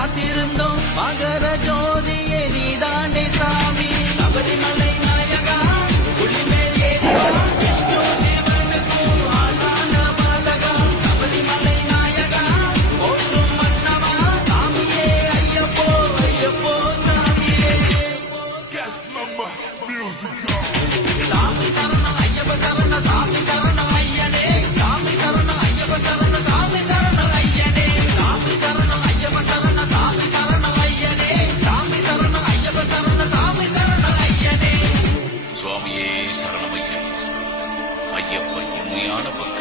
காத்திருந்தோம் மகர ஜோதியே நீதானே சாமி சபரிமலை நாயகா புலிமேல் ஏறிவா சுவாமியே சரணமையா ஐயப்பன் உண்மையான பக்தன்.